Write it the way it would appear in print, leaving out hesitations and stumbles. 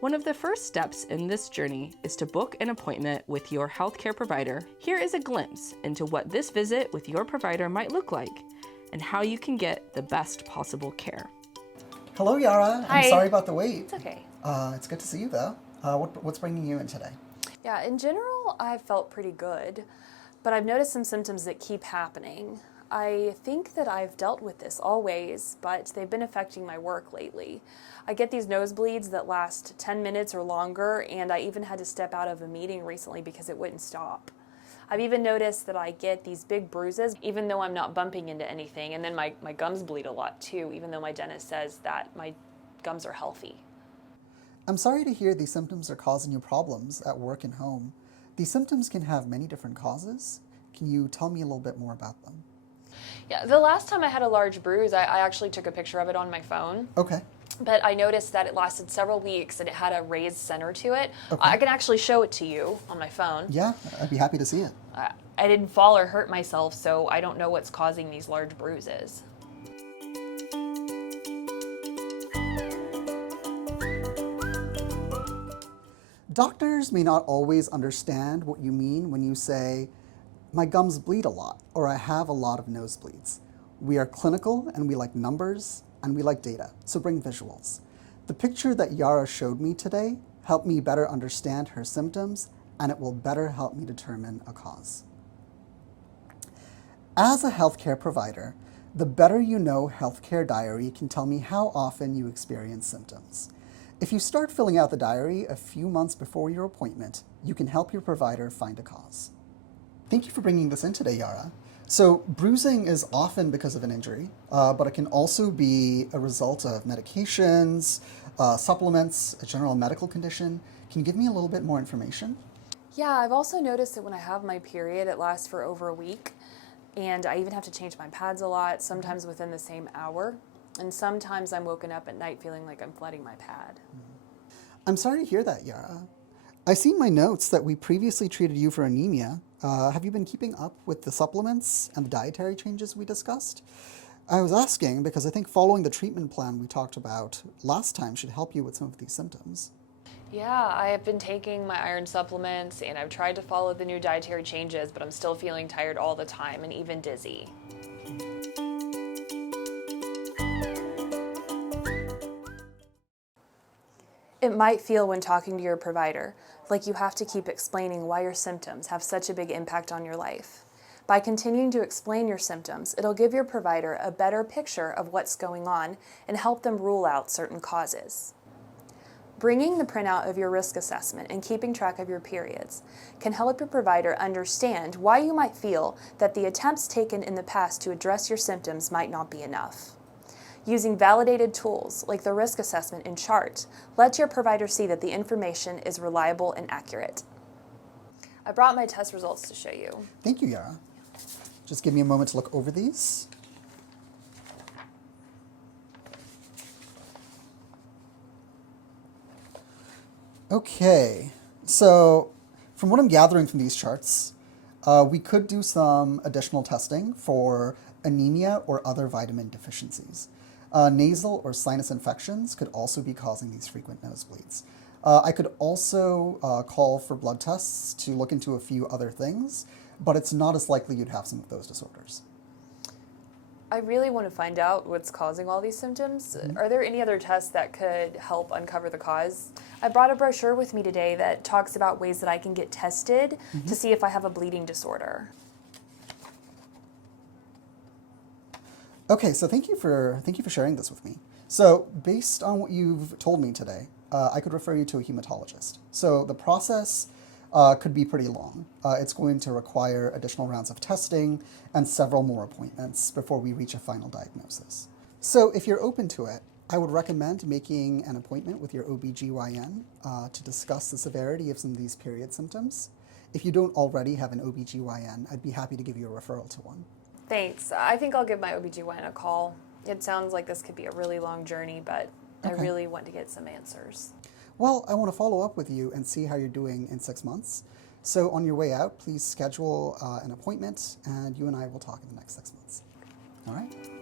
One of the first steps in this journey is to book an appointment with your healthcare provider. Here is a glimpse into what this visit with your provider might look like and how you can get the best possible care. Hello, Yara. Hi. I'm sorry about the wait. It's okay. It's good to see you, though. What's bringing you in today? Yeah, in general, I've felt pretty good, but I've noticed some symptoms that keep happening. I think that I've dealt with this always, but they've been affecting my work lately. I get these nosebleeds that last 10 minutes or longer, and I even had to step out of a meeting recently because it wouldn't stop. I've even noticed that I get these big bruises, even though I'm not bumping into anything, and then my gums bleed a lot too, even though my dentist says that my gums are healthy. I'm sorry to hear these symptoms are causing you problems at work and home. These symptoms can have many different causes. Can you tell me a little bit more about them? Yeah, the last time I had a large bruise, I actually took a picture of it on my phone. Okay. But I noticed that it lasted several weeks and it had a raised center to it. Okay. I can actually show it to you on my phone. Yeah, I'd be happy to see it. I didn't fall or hurt myself, so I don't know what's causing these large bruises. Doctors may not always understand what you mean when you say, my gums bleed a lot, or I have a lot of nosebleeds. We are clinical and we like numbers and we like data, so bring visuals. The picture that Yara showed me today helped me better understand her symptoms, and it will better help me determine a cause. As a healthcare provider, the better you know healthcare diary can tell me how often you experience symptoms. If you start filling out the diary a few months before your appointment, you can help your provider find a cause. Thank you for bringing this in today, Yara. So bruising is often because of an injury, but it can also be a result of medications, supplements, a general medical condition. Can you give me a little bit more information? Yeah, I've also noticed that when I have my period, it lasts for over a week. And I even have to change my pads a lot, sometimes within the same hour. And sometimes I'm woken up at night feeling like I'm flooding my pad. I'm sorry to hear that, Yara. I see in my notes that we previously treated you for anemia. Have you been keeping up with the supplements and the dietary changes we discussed? I was asking because I think following the treatment plan we talked about last time should help you with some of these symptoms. Yeah, I have been taking my iron supplements and I've tried to follow the new dietary changes, but I'm still feeling tired all the time and even dizzy. It might feel when talking to your provider like you have to keep explaining why your symptoms have such a big impact on your life. By continuing to explain your symptoms, it'll give your provider a better picture of what's going on and help them rule out certain causes. Bringing the printout of your risk assessment and keeping track of your periods can help your provider understand why you might feel that the attempts taken in the past to address your symptoms might not be enough. Using validated tools like the risk assessment and chart lets your provider see that the information is reliable and accurate. I brought my test results to show you. Thank you, Yara. Just give me a moment to look over these. Okay, so from what I'm gathering from these charts, we could do some additional testing for anemia or other vitamin deficiencies. Nasal or sinus infections could also be causing these frequent nosebleeds. I could also call for blood tests to look into a few other things, but it's not as likely you'd have some of those disorders. I really want to find out what's causing all these symptoms. Are there any other tests that could help uncover the cause? I brought a brochure with me today that talks about ways that I can get tested to see if I have a bleeding disorder. Okay, so thank you for sharing this with me. So based on what you've told me today, I could refer you to a hematologist. So the process could be pretty long. It's going to require additional rounds of testing and several more appointments before we reach a final diagnosis. So if you're open to it, I would recommend making an appointment with your OB-GYN to discuss the severity of some of these period symptoms. If you don't already have an OB-GYN, I'd be happy to give you a referral to one. Thanks. I think I'll give my OB-GYN a call. It sounds like this could be a really long journey, but I really want to get some answers. Well, I want to follow up with you and see how you're doing in 6 months. So on your way out, please schedule an appointment, and you and I will talk in the next 6 months. All right?